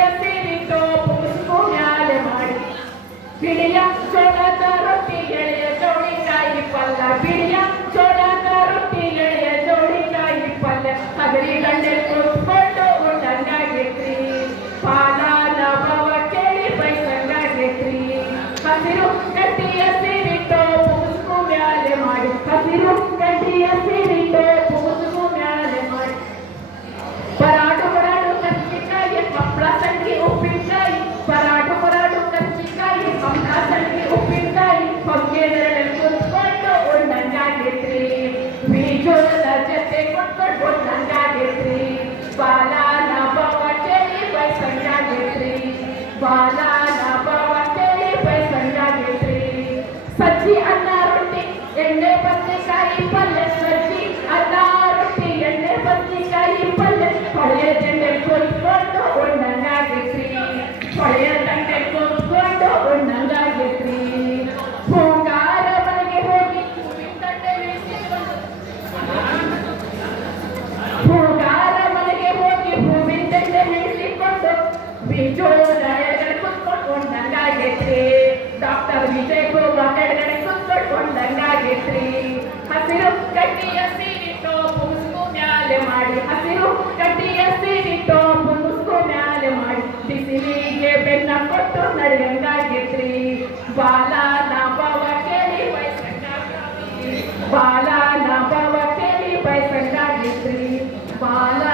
ಎಸಿರಿತೋ ಪುಷ್ಪು ಮ್ಯಾಲೆ ಮಾಡಿ ಬಿಳಿಯ ಚೊಳದ ರೊಟ್ಟಿಗೆಳೆಯ ಜೋಡಿಕಾಯಿ ಪಲ್ಲ ಬಿಳಿಯ ಚೊಳದ ರೊಟ್ಟಿಗೆಳೆಯ ಜೋಡಿಕಾಯಿ ಪಲ್ಯ ಅದರಿ ಗಂಡೆ ಕೂತ್ಕೊಂಡು ಉಂಡಂಗಾಗೈತ್ರಿ ಪಾದ ಲಾಭವ ಕೇಳಿ ಬೈಸಂಗಾಗೈತ್ರಿ ಹಸಿರು ಗಟ್ಟಿಯ ಸೇರಿ ವಿಜಯ ಕುತ್ಕೊಂಡು ಡಾಕ್ಟರ್ ವಿಜಯ್ बाला न भवति पैसण्डा डिग्री बाला